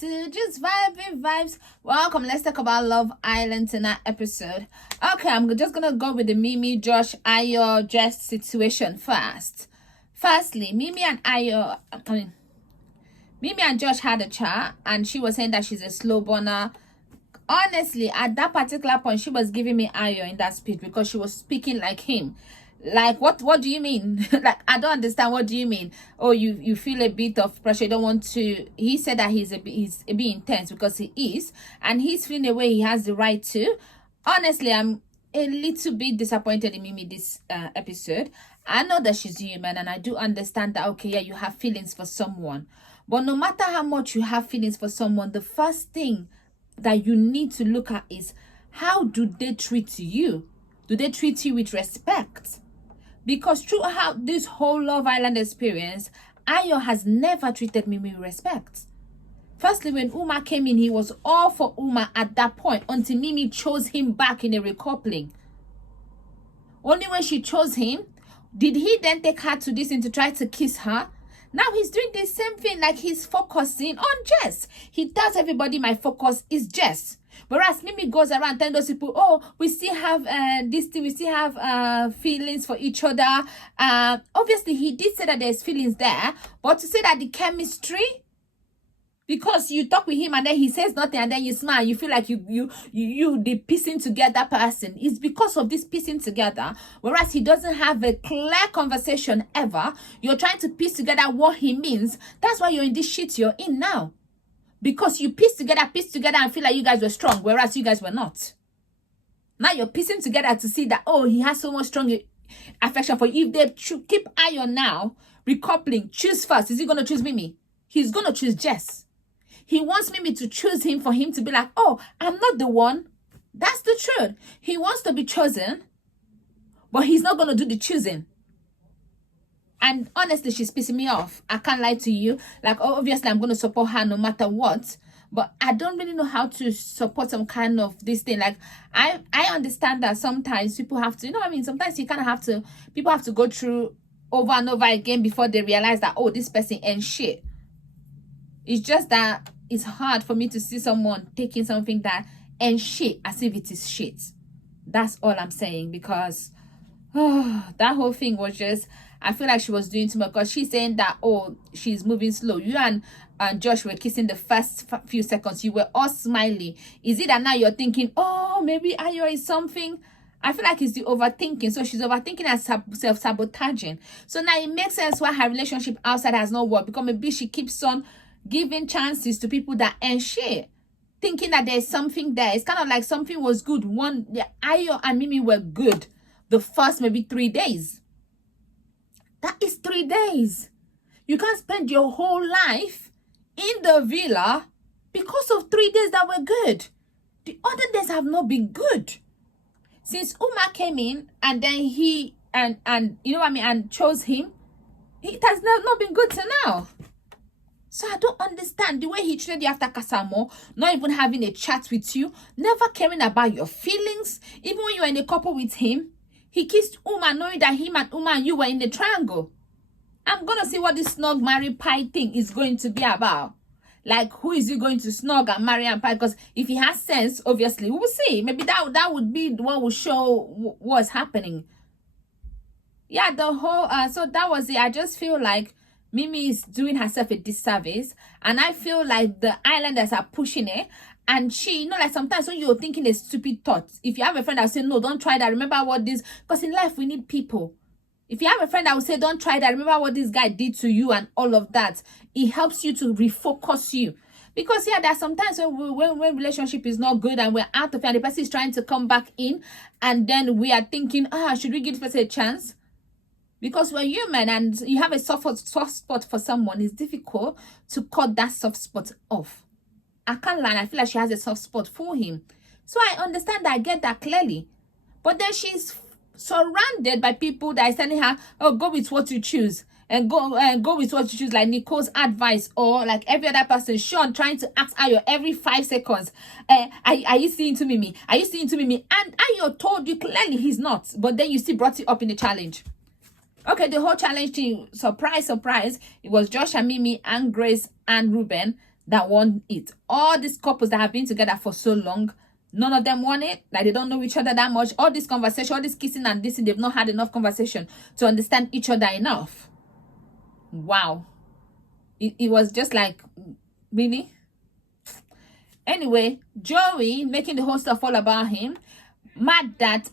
to Just Vibing Vibes. Welcome. Let's talk about Love Island tonight episode. Okay, I'm just gonna go with the Mimii, Josh, Ayo, Jess situation first. Firstly, Mimii and Josh had a chat, and she was saying that she's a slow burner. Honestly, at that particular point, she was giving me Ayo in that speech because she was speaking like him. Like, what do you mean? Like, I don't understand. What do you mean? Oh, you feel a bit of pressure, you don't want to. He said that he's a bit intense because he is, and he's feeling the way he has the right to. Honestly, I'm a little bit disappointed in Mimii this episode. I know that she's human, and I do understand that, okay, yeah, you have feelings for someone, but no matter how much you have feelings for someone, the first thing that you need to look at is, how do they treat you? Do they treat you with respect? Because throughout this whole Love Island experience, Ayo has never treated Mimii with respect. Firstly, when Uma came in, he was all for Uma at that point until Mimii chose him back in a recoupling. Only when she chose him, did he then take her to this thing to try to kiss her. Now he's doing the same thing, like he's focusing on Jess. He tells everybody, my focus is Jess. Whereas Mimii goes around telling those people, oh, we still have this thing, we still have feelings for each other. Obviously, he did say that there's feelings there, but to say that the chemistry, because you talk with him and then he says nothing and then you smile, you feel like you the piecing together person. It's because of this piecing together. Whereas he doesn't have a clear conversation ever. You're trying to piece together what he means. That's why you're in this shit you're in now. Because you piece together and feel like you guys were strong, whereas you guys were not. Now you're piecing together to see that, oh, he has so much strong affection for you. If they keep Ayo now, recoupling, choose first. Is he going to choose Mimii? He's going to choose Jess. He wants Mimii to choose him for him to be like, oh, I'm not the one. That's the truth. He wants to be chosen, but he's not going to do the choosing. And honestly, she's pissing me off. I can't lie to you. Like, obviously, I'm going to support her no matter what. But I don't really know how to support some kind of this thing. Like, I understand that sometimes people have to, you know what I mean? Sometimes you kind of have to, people have to go through over and over again before they realize that, oh, this person ain't shit. It's just that it's hard for me to see someone taking something that ain't shit as if it is shit. That's all I'm saying. Because, that whole thing was just, I feel like she was doing too much, because she's saying that, oh, she's moving slow. You and Josh were kissing the first few seconds. You were all smiley. Is it that now you're thinking, oh, maybe Ayo is something? I feel like it's the overthinking. So she's overthinking and self-sabotaging. So now it makes sense why her relationship outside has not worked, because maybe she keeps on giving chances to people that ain't shit, thinking that there's something there. It's kind of like something was good. Ayo and Mimii were good the first maybe 3 days. That is 3 days. You can't spend your whole life in the villa because of 3 days that were good. The other days have not been good. Since Uma came in and then he and you know what I mean, and chose him, it has not been good till now. So I don't understand the way he treated you after Kasamo, not even having a chat with you, never caring about your feelings. Even when you were in a couple with him, he kissed Uma knowing that him and Uma and you were in the triangle. I'm going to see what this snog, marry, pie thing is going to be about. Like, who is he going to snog and marry and pie? Because if he has sense, obviously, we will see. Maybe that would be the one will show what's happening. Yeah, the whole, so that was it. I just feel like Mimii is doing herself a disservice. And I feel like the islanders are pushing it. And she, you know, like sometimes when you're thinking a stupid thought, if you have a friend that will say, no, don't try that, remember what this, because in life we need people. If you have a friend that will say, don't try that, remember what this guy did to you and all of that, it helps you to refocus you. Because yeah, there are sometimes when relationship is not good and we're out of it and the person is trying to come back in, and then we are thinking, should we give this person a chance? Because we're human and you have a soft spot for someone, it's difficult to cut that soft spot off. I can't lie, I feel like she has a soft spot for him. So I understand that, I get that clearly. But then she's surrounded by people that is telling her, oh, go with what you choose. And go with what you choose, like Nicole's advice, or like every other person, Sean trying to ask Ayo every 5 seconds, are you seeing to Mimii? Are you seeing to Mimii? And Ayo told you clearly he's not. But then you still brought it up in the challenge. Okay, the whole challenge thing, surprise, surprise, it was Josh and Mimii and Grace and Ruben that want it. All these couples that have been together for so long, none of them want it. Like, they don't know each other that much. All this conversation, all this kissing and this, they've not had enough conversation to understand each other enough. Wow. It was just like, really? Anyway, Joey making the whole stuff all about him. Mad that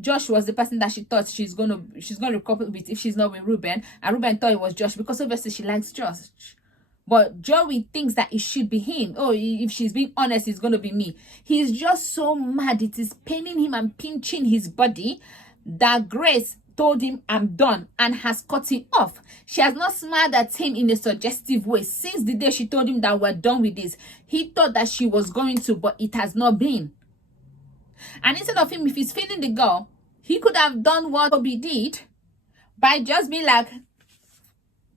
Josh was the person that she thought she's gonna recouple with if she's not with Ruben, and Ruben thought it was Josh because obviously she likes Josh. But Joey thinks that it should be him. Oh, if she's being honest, it's gonna be me. He's just so mad. It is paining him and pinching his body that Grace told him, I'm done, and has cut him off. She has not smiled at him in a suggestive way since the day she told him that we're done with this. He thought that she was going to, but it has not been. And instead of him, if he's feeling the girl, he could have done what Bobby did by just being like,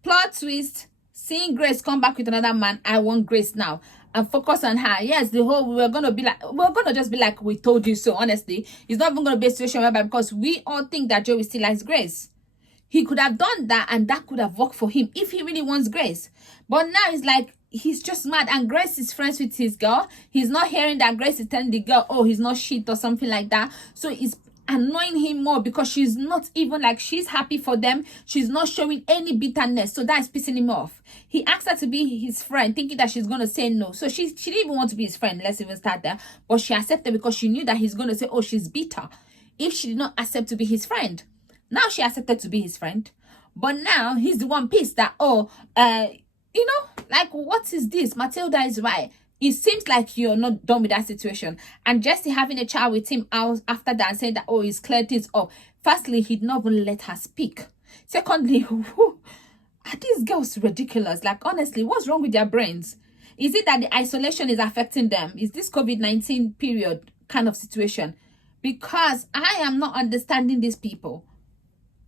plot twist, seeing Grace come back with another man, I want Grace now, and focus on her. Yes, we're gonna just be like, we told you so. Honestly, it's not even gonna be a situation whereby, because we all think that Joey still likes Grace. He could have done that, and that could have worked for him if he really wants Grace. But now it's like he's just mad, and Grace is friends with his girl. He's not hearing that Grace is telling the girl, oh, he's not shit or something like that. So it's annoying him more because she's not even like, she's happy for them. She's not showing any bitterness. So that's pissing him off. He asked her to be his friend, thinking that she's going to say no. So she didn't even want to be his friend. Let's even start there. But she accepted because she knew that he's going to say, oh, she's bitter, if she did not accept to be his friend. Now she accepted to be his friend. But now he's the one pissed that, you know, like, what is this? Matilda is right. It seems like you're not done with that situation. And Jesse having a chat with him out after that and saying that, oh, he's cleared things up. Firstly, he'd not even let her speak. Secondly, are these girls ridiculous? Like, honestly, what's wrong with their brains? Is it that the isolation is affecting them? Is this COVID-19 period kind of situation? Because I am not understanding these people.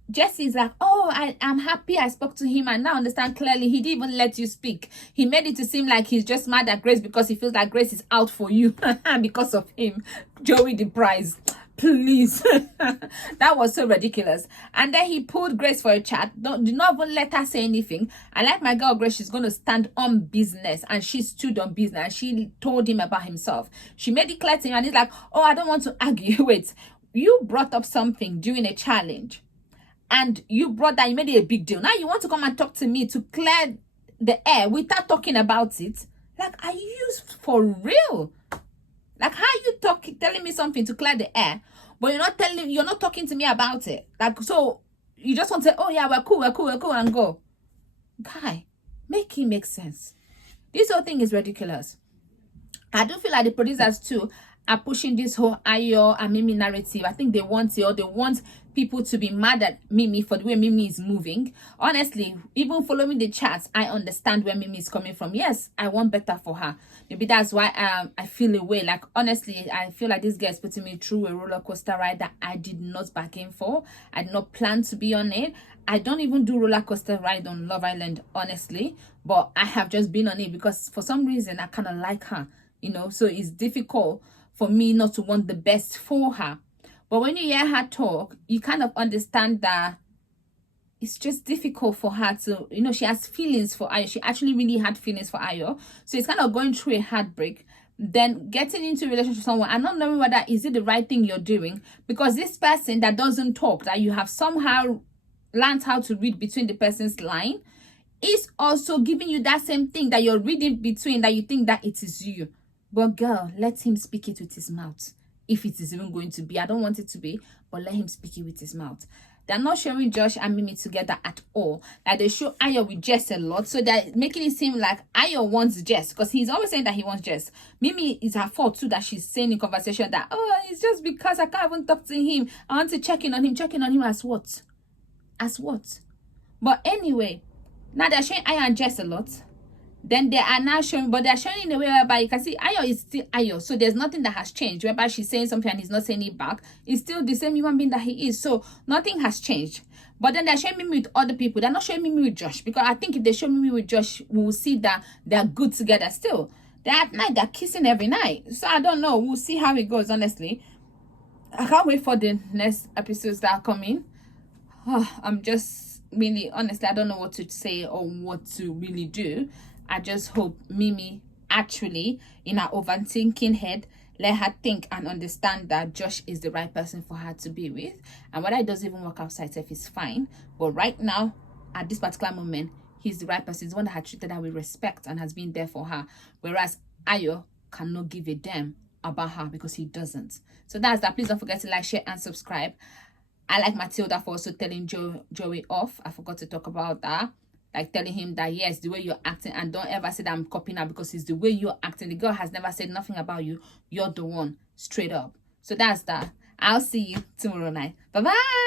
Jesse is like, oh, I'm happy I spoke to him and now understand clearly. He didn't even let you speak. He made it to seem like he's just mad at Grace because he feels like Grace is out for you because of him. Joey the prize. Please. That was so ridiculous. And then he pulled Grace for a chat. Did not even let her say anything. I like my girl Grace, she's going to stand on business, and she stood on business, and she told him about himself. She made it clear to him, and he's like, oh, I don't want to argue. Wait, you brought up something during a challenge, and you brought that, you made it a big deal. Now you want to come and talk to me to clear the air without talking about it? Like, are you for real? Like, how are you telling me something to clear the air, but you're not talking to me about it? Like, so you just want to say, oh yeah, we're cool, and go. Guy, make it make sense. This whole thing is ridiculous. I do feel like the producers too are pushing this whole Ayo and Mimii narrative. I think they want it, or they want people to be mad at Mimii for the way Mimii is moving. Honestly, even following the chats, I understand where Mimii is coming from. Yes, I want better for her. Maybe that's why I feel away. Like, honestly, I feel like this girl is putting me through a roller coaster ride that I did not bargain for. I did not plan to be on it. I don't even do roller coaster ride on Love Island, honestly. But I have just been on it because for some reason I kind of like her, you know. So it's difficult for me not to want the best for her. But when you hear her talk, you kind of understand that it's just difficult for her to, you know, she has feelings for Ayo. She actually really had feelings for Ayo. So it's kind of going through a heartbreak. Then getting into a relationship with someone and not knowing whether is it the right thing you're doing. Because this person that doesn't talk, that you have somehow learned how to read between the person's line, is also giving you that same thing that you're reading between, that you think that it is you. But girl, let him speak it with his mouth. If it is even going to be. I don't want it to be, but let him speak it with his mouth. They're not showing Josh and Mimii together at all. Like, they show Ayo with Jess a lot. So they're making it seem like Ayo wants Jess, because he's always saying that he wants Jess. Mimii is her fault too, that she's saying in conversation that, oh, it's just because I can't even talk to him. I want to check in on him. Checking on him as what? As what? But anyway, now they're showing Ayo and Jess a lot. Then they are now showing, but they're showing in a way whereby you can see Ayo is still Ayo. So there's nothing that has changed. Whereby she's saying something and he's not saying it back. It's still the same human being that he is. So nothing has changed. But then they're showing Mimii with other people. They're not showing Mimii with Josh. Because I think if they show Mimii with Josh, we will see that they're good together still. They're at night, they're kissing every night. So I don't know. We'll see how it goes, honestly. I can't wait for the next episodes that are coming. I'm just really, honestly, I don't know what to say or what to really do. I just hope Mimii actually, in her overthinking head, let her think and understand that Josh is the right person for her to be with. And whether it doesn't even work outside if it's fine. But right now, at this particular moment, he's the right person. He's the one that had treated her with respect and has been there for her. Whereas Ayo cannot give a damn about her because he doesn't. So that's that. Please don't forget to like, share, and subscribe. I like Matilda for also telling Joey off. I forgot to talk about that. Like telling him that, yes, the way you're acting, and don't ever say that I'm copying her because it's the way you're acting. The girl has never said nothing about you. You're the one, straight up. So that's that. I'll see you tomorrow night. Bye-bye.